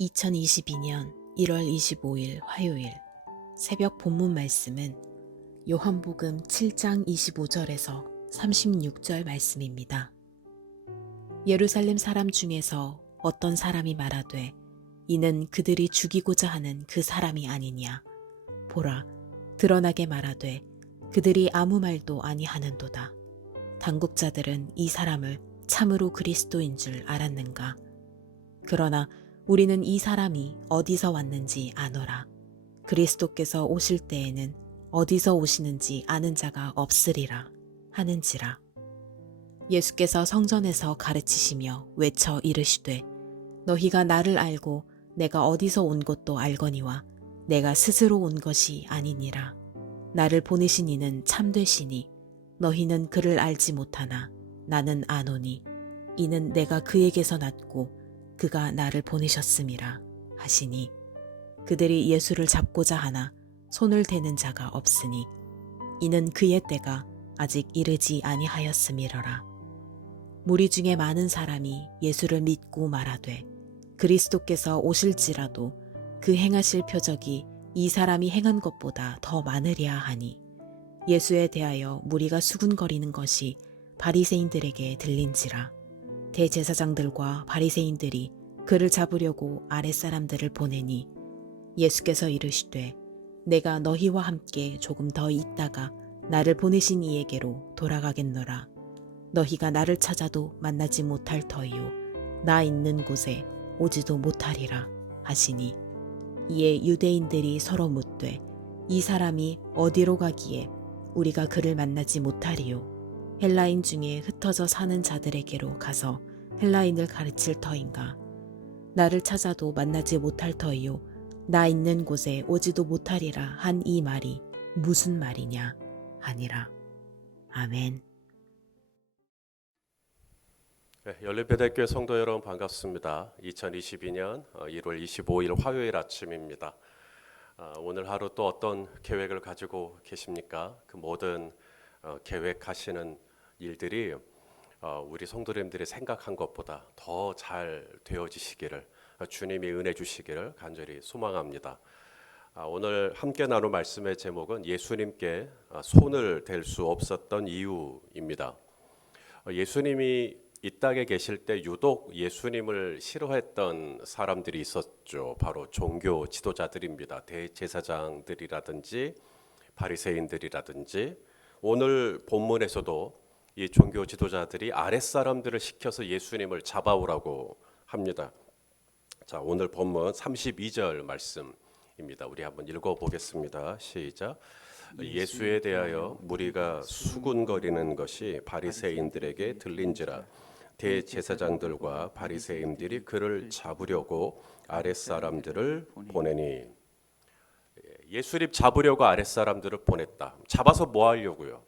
2022년 1월 25일 화요일 새벽 본문 말씀은 요한복음 7장 25절에서 36절 말씀입니다. 예루살렘 사람 중에서 어떤 사람이 말하되 이는 그들이 죽이고자 하는 그 사람이 아니냐. 보라, 드러나게 말하되 그들이 아무 말도 아니하는도다. 당국자들은 이 사람을 참으로 그리스도인 줄 알았는가. 그러나 우리는 이 사람이 어디서 왔는지 아노라. 그리스도께서 오실 때에는 어디서 오시는지 아는 자가 없으리라 하는지라. 예수께서 성전에서 가르치시며 외쳐 이르시되 너희가 나를 알고 내가 어디서 온 것도 알거니와 내가 스스로 온 것이 아니니라. 나를 보내신 이는 참되시니 너희는 그를 알지 못하나 나는 아노니 이는 내가 그에게서 났고 그가 나를 보내셨음이라 하시니 그들이 예수를 잡고자 하나 손을 대는 자가 없으니 이는 그의 때가 아직 이르지 아니하였음이러라. 무리 중에 많은 사람이 예수를 믿고 말하되 그리스도께서 오실지라도 그 행하실 표적이 이 사람이 행한 것보다 더 많으랴 하니 예수에 대하여 무리가 수군거리는 것이 바리새인들에게 들린지라. 대제사장들과 바리새인들이 그를 잡으려고 아랫사람들을 보내니 예수께서 이르시되 내가 너희와 함께 조금 더 있다가 나를 보내신 이에게로 돌아가겠노라. 너희가 나를 찾아도 만나지 못할 터이요 나 있는 곳에 오지도 못하리라 하시니 이에 유대인들이 서로 묻되 이 사람이 어디로 가기에 우리가 그를 만나지 못하리요. 헬라인 중에 흩어져 사는 자들에게로 가서 헬라인을 가르칠 터인가. 나를 찾아도 만나지 못할 터이요 나 있는 곳에 오지도 못하리라 한 이 말이 무슨 말이냐 하니라. 아멘. 열린배대교회 성도 여러분 반갑습니다. 2022년 1월 25일 화요일 아침입니다. 오늘 하루 또 어떤 계획을 가지고 계십니까? 그 모든 계획하시는 일들이 우리 성도님들이 생각한 것보다 더 잘 되어지시기를 주님이 은혜 주시기를 간절히 소망합니다. 오늘 함께 나눌 말씀의 제목은 예수님께 손을 댈 수 없었던 이유입니다. 예수님이 이 땅에 계실 때 유독 예수님을 싫어했던 사람들이 있었죠. 바로 종교 지도자들입니다. 대제사장들이라든지 바리새인들이라든지 오늘 본문에서도 이 종교 지도자들이 아랫사람들을 시켜서 예수님을 잡아오라고 합니다. 자, 오늘 본문 32절 말씀입니다. 우리 한번 읽어보겠습니다. 시작. 예수에 대하여 무리가 수군거리는 것이 바리새인들에게 들린지라. 대제사장들과 바리새인들이 그를 잡으려고 아랫사람들을 보내니. 예수님 잡으려고 아랫사람들을 보냈다. 잡아서 뭐 하려고요?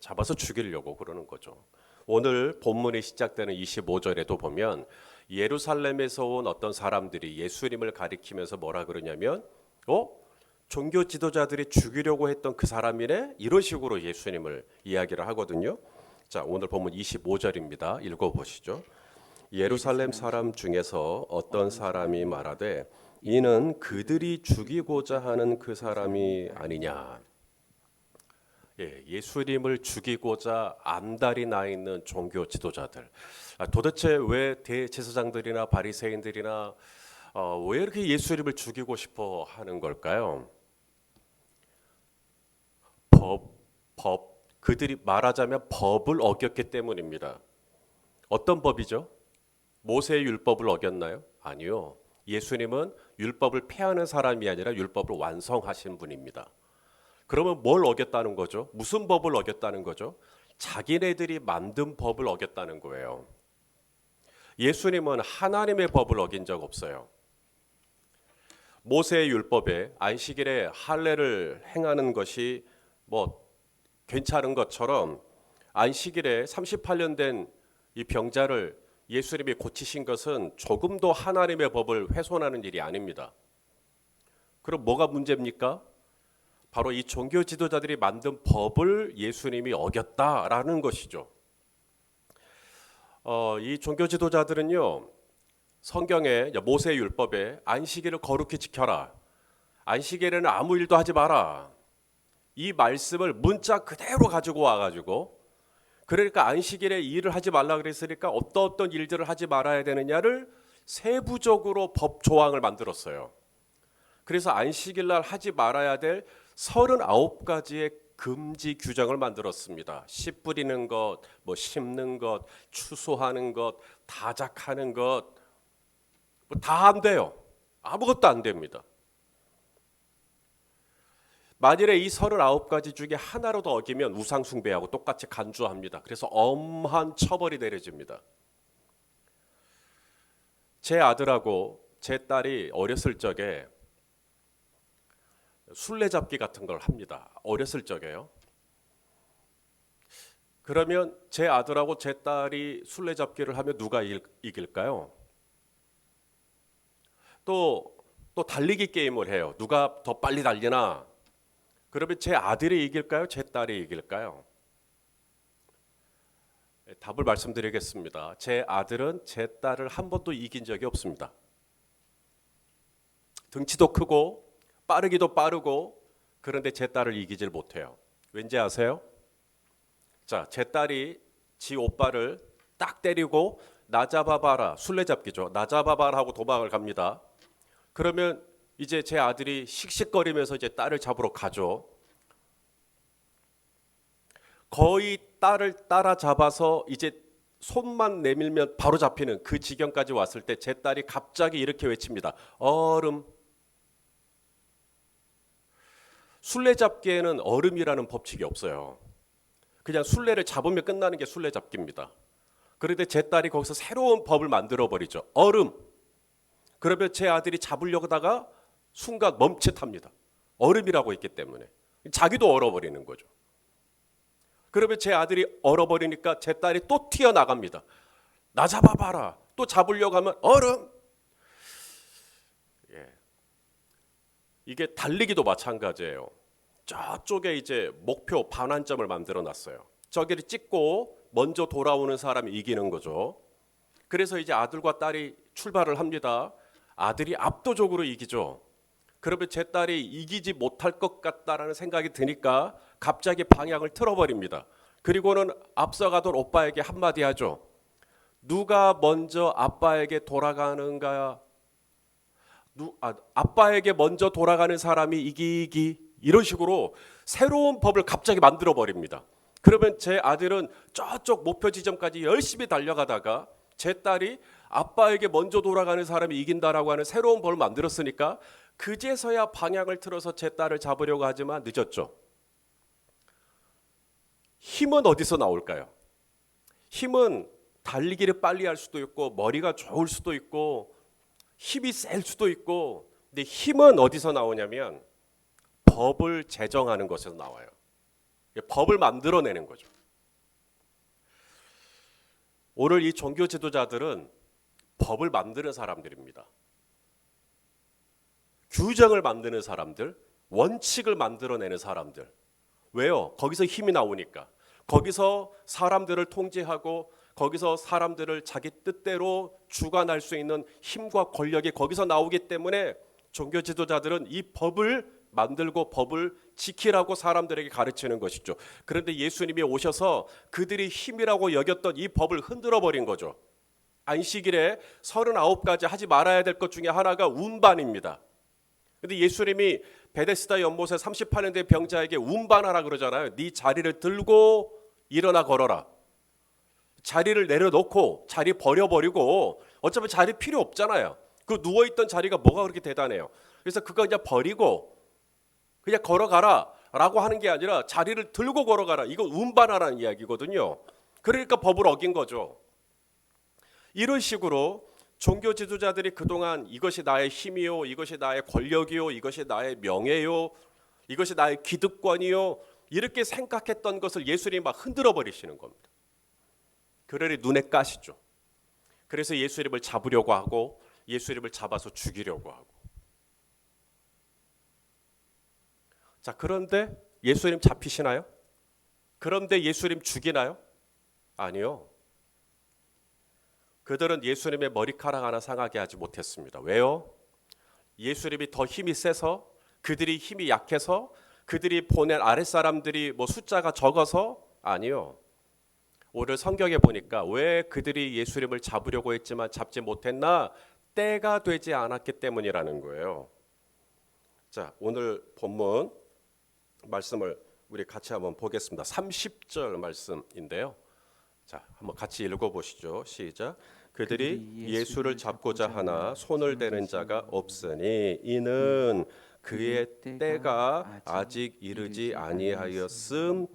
잡아서 죽이려고 그러는 거죠. 오늘 본문이 시작되는 25절에도 보면 예루살렘에서 온 어떤 사람들이 예수님을 가리키면서 뭐라 그러냐면 종교 지도자들이 죽이려고 했던 그 사람이네? 이런 식으로 예수님을 이야기를 하거든요. 자, 오늘 본문 25절입니다. 읽어보시죠. 예루살렘 사람 중에서 어떤 사람이 말하되 이는 그들이 죽이고자 하는 그 사람이 아니냐. 예수님을 죽이고자 안달이 나 있는 종교 지도자들. 도대체 왜 대제사장들이나 바리새인들이나 왜 이렇게 예수님을 죽이고 싶어 하는 걸까요? 그들이 말하자면 법을 어겼기 때문입니다. 어떤 법이죠? 모세의 율법을 어겼나요? 아니요. 예수님은 율법을 폐하는 사람이 아니라 율법을 완성하신 분입니다. 그러면 뭘 어겼다는 거죠? 무슨 법을 어겼다는 거죠? 자기네들이 만든 법을 어겼다는 거예요. 예수님은 하나님의 법을 어긴 적 없어요. 모세의 율법에 안식일에 할례를 행하는 것이 괜찮은 것처럼 안식일에 38년 된 이 병자를 예수님이 고치신 것은 조금도 하나님의 법을 훼손하는 일이 아닙니다. 그럼 뭐가 문제입니까? 바로 이 종교 지도자들이 만든 법을 예수님이 어겼다라는 것이죠. 이 종교 지도자들은요, 성경에 모세 율법에 안식일을 거룩히 지켜라. 안식일에는 아무 일도 하지 마라. 이 말씀을 문자 그대로 가지고 와가지고 그러니까 안식일에 일을 하지 말라 그랬으니까 어떤 일들을 하지 말아야 되느냐를 세부적으로 법 조항을 만들었어요. 그래서 안식일 날 하지 말아야 될 39가지의 금지 규정을 만들었습니다. 씨 뿌리는 것, 심는 것, 추수하는 것, 다작하는 것, 다 안 돼요. 아무것도 안 됩니다. 만일에 이 39가지 중에 하나라도 어기면 우상 숭배하고 똑같이 간주합니다. 그래서 엄한 처벌이 내려집니다. 제 아들하고 제 딸이 어렸을 적에 술래잡기 같은 걸 합니다. 어렸을 적에요. 그러면 제 아들하고 제 딸이 술래잡기를 하면 누가 이길까요? 또 달리기 게임을 해요. 누가 더 빨리 달리나? 그러면 제 아들이 이길까요? 제 딸이 이길까요? 답을 말씀드리겠습니다. 제 아들은 제 딸을 한 번도 이긴 적이 없습니다. 등치도 크고 빠르기도 빠르고 그런데 제 딸을 이기질 못해요. 왠지 아세요? 자, 제 딸이 지 오빠를 딱 때리고 나 잡아봐라. 술래잡기죠. 나 잡아봐라 하고 도망을 갑니다. 그러면 이제 제 아들이 씩씩거리면서 이제 딸을 잡으러 가죠. 거의 딸을 따라잡아서 이제 손만 내밀면 바로 잡히는 그 지경까지 왔을 때 제 딸이 갑자기 이렇게 외칩니다. 얼음. 술래잡기에는 얼음이라는 법칙이 없어요. 그냥 술래를 잡으면 끝나는 게 술래잡기입니다. 그런데 제 딸이 거기서 새로운 법을 만들어버리죠. 얼음. 그러면 제 아들이 잡으려고 하다가 순간 멈칫합니다. 얼음이라고 했기 때문에. 자기도 얼어버리는 거죠. 그러면 제 아들이 얼어버리니까 제 딸이 또 튀어나갑니다. 나 잡아봐라. 또 잡으려고 하면 얼음. 예. 이게 달리기도 마찬가지예요. 저쪽에 이제 목표 반환점을 만들어 놨어요. 저기를 찍고 먼저 돌아오는 사람이 이기는 거죠. 그래서 이제 아들과 딸이 출발을 합니다. 아들이 압도적으로 이기죠. 그러면 제 딸이 이기지 못할 것 같다라는 생각이 드니까 갑자기 방향을 틀어버립니다. 그리고는 앞서가던 오빠에게 한마디 하죠. 누가 먼저 아빠에게 돌아가는가? 아빠에게 먼저 돌아가는 사람이 이기기. 이런 식으로 새로운 법을 갑자기 만들어 버립니다. 그러면 제 아들은 저쪽 목표 지점까지 열심히 달려가다가 제 딸이 아빠에게 먼저 돌아가는 사람이 이긴다라고 하는 새로운 법을 만들었으니까 그제서야 방향을 틀어서 제 딸을 잡으려고 하지만 늦었죠. 힘은 어디서 나올까요? 힘은 달리기를 빨리 할 수도 있고 머리가 좋을 수도 있고 힘이 셀 수도 있고 근데 힘은 어디서 나오냐면 법을 제정하는 것에서 나와요. 법을 만들어내는 거죠. 오늘 이 종교 지도자들은 법을 만드는 사람들입니다. 규정을 만드는 사람들, 원칙을 만들어내는 사람들. 왜요? 거기서 힘이 나오니까. 거기서 사람들을 통제하고 거기서 사람들을 자기 뜻대로 주관할 수 있는 힘과 권력이 거기서 나오기 때문에 종교 지도자들은 이 법을 만들고 법을 지키라고 사람들에게 가르치는 것이죠. 그런데 예수님이 오셔서 그들이 힘이라고 여겼던 이 법을 흔들어 버린 거죠. 안식일에 39가지 하지 말아야 될 것 중에 하나가 운반입니다. 근데 예수님이 베데스다 연못에 38년 된 병자에게 운반하라 그러잖아요. 네 자리를 들고 일어나 걸어라. 자리를 내려놓고 자리 버려버리고 어차피 자리 필요 없잖아요. 그 누워있던 자리가 뭐가 그렇게 대단해요. 그래서 그거 그냥 버리고 그냥 걸어가라 라고 하는 게 아니라 자리를 들고 걸어가라. 이거 운반하라는 이야기거든요. 그러니까 법을 어긴 거죠. 이런 식으로 종교 지도자들이 그동안 이것이 나의 힘이요, 이것이 나의 권력이요, 이것이 나의 명예요, 이것이 나의 기득권이요 이렇게 생각했던 것을 예수님이 막 흔들어 버리시는 겁니다. 그러니 눈에 까시죠. 그래서 예수님을 잡으려고 하고 예수님을 잡아서 죽이려고 하고. 자, 그런데 예수님 잡히시나요? 그런데 예수님 죽이나요? 아니요. 그들은 예수님의 머리카락 하나 상하게 하지 못했습니다. 왜요? 예수님이 더 힘이 세서, 그들이 힘이 약해서, 그들이 보낸 아랫사람들이 뭐 숫자가 적어서? 아니요. 오늘 성경에 보니까 왜 그들이 예수님을 잡으려고 했지만 잡지 못했나? 때가 되지 않았기 때문이라는 거예요. 자, 오늘 본문 말씀을 우리 같이 한번 보겠습니다. 30절 말씀인데요. 자, 한번 같이 읽어보시죠. 시작. 그들이 예수를 잡고자 하나 손을 대는 자가 없으니 이는 그의 때가 아직 이르지 아니하였음이러라.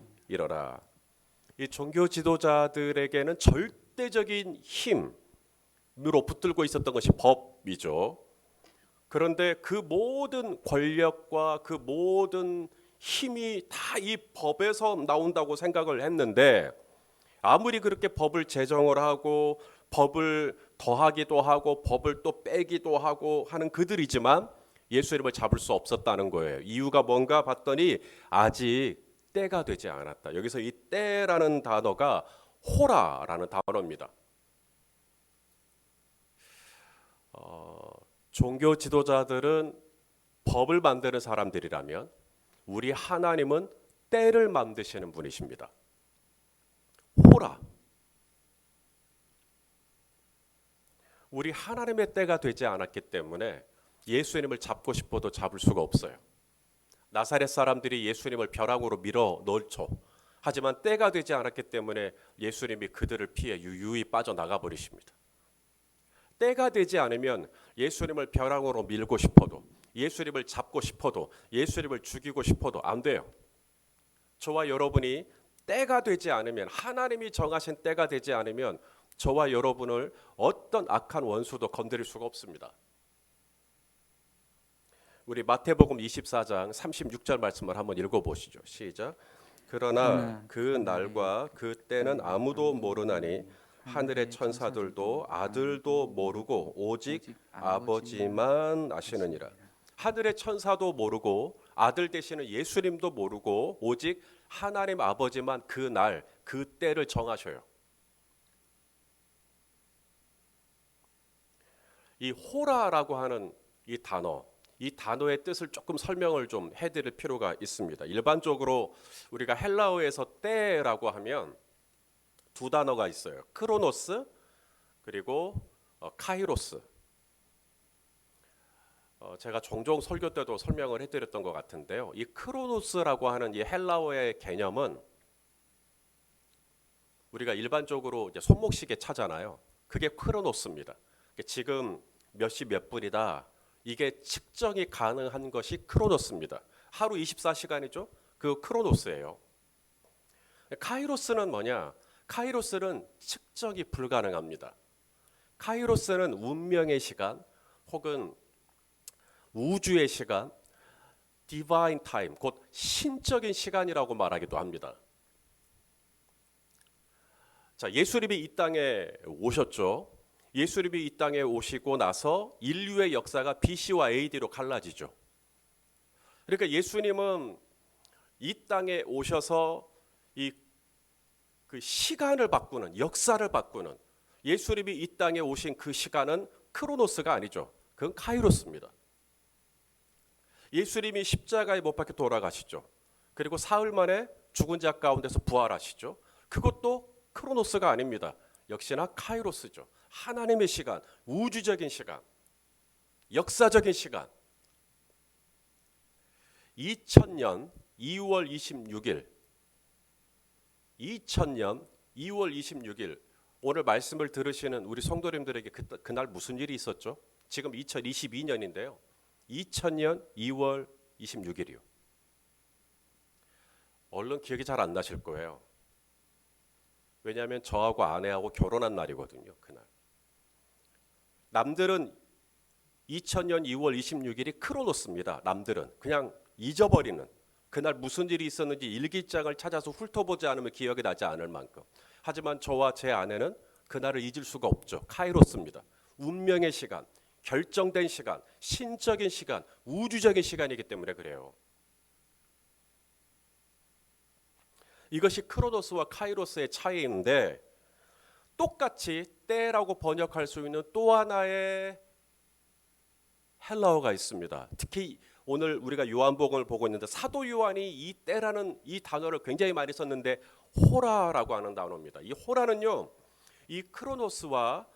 이 종교 지도자들에게는 절대적인 힘으로 붙들고 있었던 것이 법이죠. 그런데 그 모든 권력과 그 모든 힘이 다 이 법에서 나온다고 생각을 했는데, 아무리 그렇게 법을 제정을 하고 법을 더하기도 하고 법을 또 빼기도 하고 하는 그들이지만 예수님을 잡을 수 없었다는 거예요. 이유가 뭔가 봤더니 아직 때가 되지 않았다. 여기서 이 때라는 단어가 호라라는 단어입니다. 종교 지도자들은 법을 만드는 사람들이라면 우리 하나님은 때를 만드시는 분이십니다. 호라. 우리 하나님의 때가 되지 않았기 때문에 예수님을 잡고 싶어도 잡을 수가 없어요. 나사렛 사람들이 예수님을 벼랑으로 밀어 넣죠. 하지만 때가 되지 않았기 때문에 예수님이 그들을 피해 유유히 빠져나가 버리십니다. 때가 되지 않으면 예수님을 벼랑으로 밀고 싶어도, 예수님을 잡고 싶어도, 예수님을 죽이고 싶어도 안 돼요. 저와 여러분이 때가 되지 않으면, 하나님이 정하신 때가 되지 않으면 저와 여러분을 어떤 악한 원수도 건드릴 수가 없습니다. 우리 마태복음 24장 36절 말씀을 한번 읽어보시죠. 시작. 그러나 그 날과 그 때는 아무도 모르나니 하늘의 천사들도 아들도 모르고 오직 아버지만 아시느니라. 하늘의 천사도 모르고 아들 되시는 예수님도 모르고 오직 하나님 아버지만 그 날, 그 때를 정하셔요. 이 호라라고 하는 이 단어의 뜻을 조금 설명을 좀 해드릴 필요가 있습니다. 일반적으로 우리가 헬라어에서 때라고 하면 두 단어가 있어요. 크로노스 그리고 카이로스. 제가 종종 설교 때도 설명을 해드렸던 것 같은데요. 이 크로노스라고 하는 이 헬라어의 개념은 우리가 일반적으로 이제 손목시계 차잖아요. 그게 크로노스입니다. 지금 몇 시 몇 분이다. 이게 측정이 가능한 것이 크로노스입니다. 하루 24시간이죠. 그 크로노스예요. 카이로스는 뭐냐? 카이로스는 측정이 불가능합니다. 카이로스는 운명의 시간 혹은 우주의 시간, 디바인 타임, 곧 신적인 시간이라고 말하기도 합니다. 자, 예수님이 이 땅에 오셨죠. 예수님이 이 땅에 오시고 나서 인류의 역사가 BC와 AD로 갈라지죠. 그러니까 예수님은 이 땅에 오셔서 그 시간을 바꾸는, 역사를 바꾸는, 예수님이 이 땅에 오신 그 시간은 크로노스가 아니죠. 그건 카이로스입니다. 예수님이 십자가에 못 박혀 돌아가시죠. 그리고 사흘 만에 죽은 자 가운데서 부활하시죠. 그것도 크로노스가 아닙니다. 역시나 카이로스죠. 하나님의 시간, 우주적인 시간, 역사적인 시간. 2000년 2월 26일 2000년 2월 26일 오늘 말씀을 들으시는 우리 성도님들에게 그날 무슨 일이 있었죠? 지금 2022년인데요. 2000년 2월 26일이요. 얼른 기억이 잘 안 나실 거예요. 왜냐하면 저하고 아내하고 결혼한 날이거든요. 그날. 남들은 2000년 2월 26일이 크로노스입니다. 남들은 그냥 잊어버리는, 그날 무슨 일이 있었는지 일기장을 찾아서 훑어보지 않으면 기억이 나지 않을 만큼. 하지만 저와 제 아내는 그날을 잊을 수가 없죠. 카이로스입니다. 운명의 시간, 결정된 시간, 신적인 시간, 우주적인 시간이기 때문에 그래요. 이것이 크로노스와 카이로스의 차이인데 똑같이 때라고 번역할 수 있는 또 하나의 헬라어가 있습니다. 특히 오늘 우리가 요한복음을 보고 있는데 사도 요한이 이 때라는 이 단어를 굉장히 많이 썼는데 호라라고 하는 단어입니다. 이 호라는요, 이 크로노스와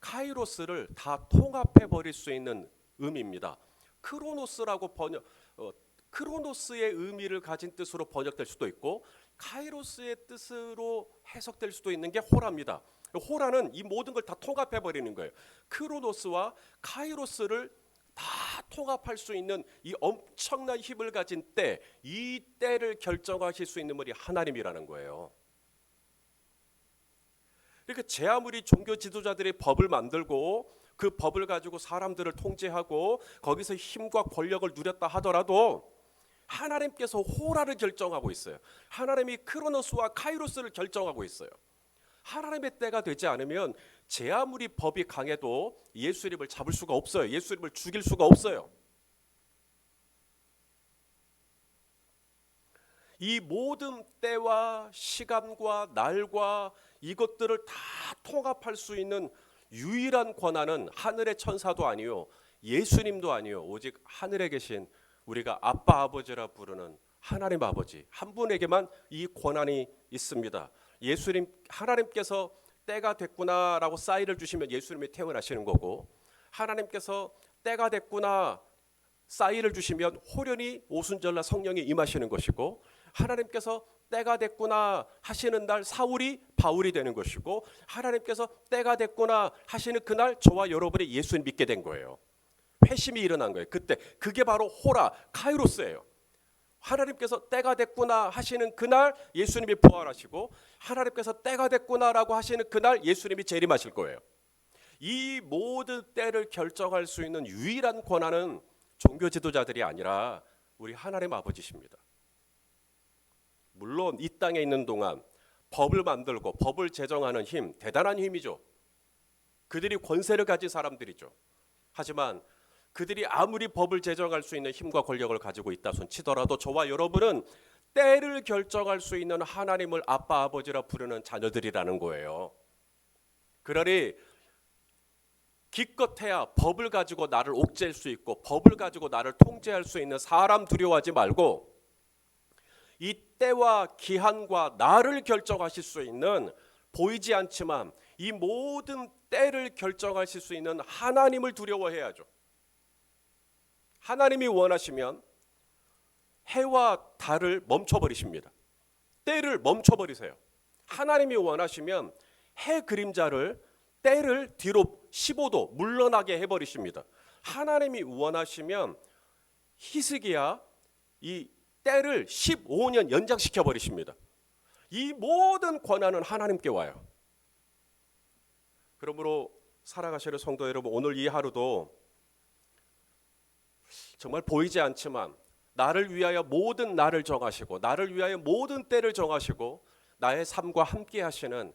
카이로스를 다 통합해 버릴 수 있는 의미입니다. 크로노스라고 크로노스의 의미를 가진 뜻으로 번역될 수도 있고 카이로스의 뜻으로 해석될 수도 있는 게 호라입니다. 호라는 이 모든 걸 다 통합해 버리는 거예요. 크로노스와 카이로스를 다 통합할 수 있는 이 엄청난 힘을 가진 때, 이 때를 결정하실 수 있는 분이 하나님이라는 거예요. 그러니까 제 아무리 종교 지도자들이 법을 만들고 그 법을 가지고 사람들을 통제하고 거기서 힘과 권력을 누렸다 하더라도 하나님께서 호라를 결정하고 있어요. 하나님이 크로노스와 카이로스를 결정하고 있어요. 하나님의 때가 되지 않으면 제 아무리 법이 강해도 예수님을 잡을 수가 없어요. 예수님을 죽일 수가 없어요. 이 모든 때와 시간과 날과 이것들을 다 통합할 수 있는 유일한 권한은 하늘의 천사도 아니요 예수님도 아니요 오직 하늘에 계신 우리가 아빠 아버지라 부르는 하나님 아버지 한 분에게만 이 권한이 있습니다. 예수님 하나님께서 때가 됐구나라고 사인을 주시면 예수님이 태어나시는 거고, 하나님께서 때가 됐구나 사인을 주시면 호련히 오순절날 성령이 임하시는 것이고, 하나님께서 때가 됐구나 하시는 날 사울이 바울이 되는 것이고, 하나님께서 때가 됐구나 하시는 그날 저와 여러분이 예수님 믿게 된 거예요. 회심이 일어난 거예요. 그때 그게 바로 호라 카이로스예요. 하나님께서 때가 됐구나 하시는 그날 예수님이 부활하시고, 하나님께서 때가 됐구나라고 하시는 그날 예수님이 재림하실 거예요. 이 모든 때를 결정할 수 있는 유일한 권한은 종교 지도자들이 아니라 우리 하나님 아버지십니다. 물론 이 땅에 있는 동안 법을 만들고 법을 제정하는 힘, 대단한 힘이죠. 그들이 권세를 가진 사람들이죠. 하지만 그들이 아무리 법을 제정할 수 있는 힘과 권력을 가지고 있다 손 치더라도 저와 여러분은 때를 결정할 수 있는 하나님을 아빠 아버지라 부르는 자녀들이라는 거예요. 그러니 기껏해야 법을 가지고 나를 옥죄할 수 있고 법을 가지고 나를 통제할 수 있는 사람 두려워하지 말고, 이 때와 기한과 나를 결정하실 수 있는 보이지 않지만 이 모든 때를 결정하실 수 있는 하나님을 두려워해야죠. 하나님이 원하시면 해와 달을 멈춰버리십니다. 때를 멈춰버리세요. 하나님이 원하시면 해 그림자를 때를 뒤로 15도 물러나게 해버리십니다. 하나님이 원하시면 히스기야 이 때를 15년 연장시켜 버리십니다. 이 모든 권한은 하나님께 와요. 그러므로 살아가시는 성도 여러분, 오늘 이 하루도 정말 보이지 않지만 나를 위하여 모든 날을 정하시고 나를 위하여 모든 때를 정하시고 나의 삶과 함께 하시는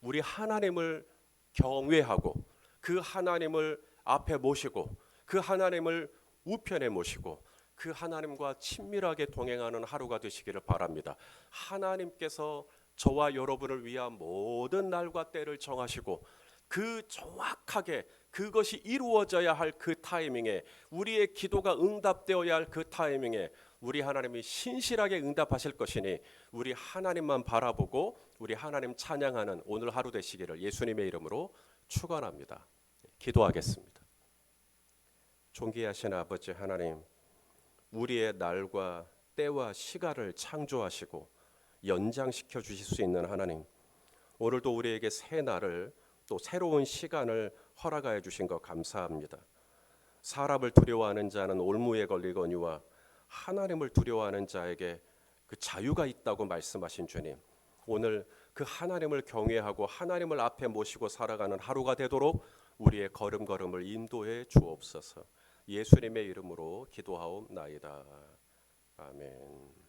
우리 하나님을 경외하고 그 하나님을 앞에 모시고 그 하나님을 우편에 모시고 그 하나님과 친밀하게 동행하는 하루가 되시기를 바랍니다. 하나님께서 저와 여러분을 위한 모든 날과 때를 정하시고 그 정확하게 그것이 이루어져야 할 그 타이밍에, 우리의 기도가 응답되어야 할 그 타이밍에 우리 하나님이 신실하게 응답하실 것이니 우리 하나님만 바라보고 우리 하나님 찬양하는 오늘 하루 되시기를 예수님의 이름으로 축원합니다. 기도하겠습니다. 존귀하신 아버지 하나님, 우리의 날과 때와 시간을 창조하시고 연장시켜 주실 수 있는 하나님, 오늘도 우리에게 새 날을 또 새로운 시간을 허락하여 주신 것 감사합니다. 사람을 두려워하는 자는 올무에 걸리거니와 하나님을 두려워하는 자에게 그 자유가 있다고 말씀하신 주님, 오늘 그 하나님을 경외하고 하나님을 앞에 모시고 살아가는 하루가 되도록 우리의 걸음걸음을 인도해 주옵소서. 예수님의 이름으로 기도하옵나이다. 아멘.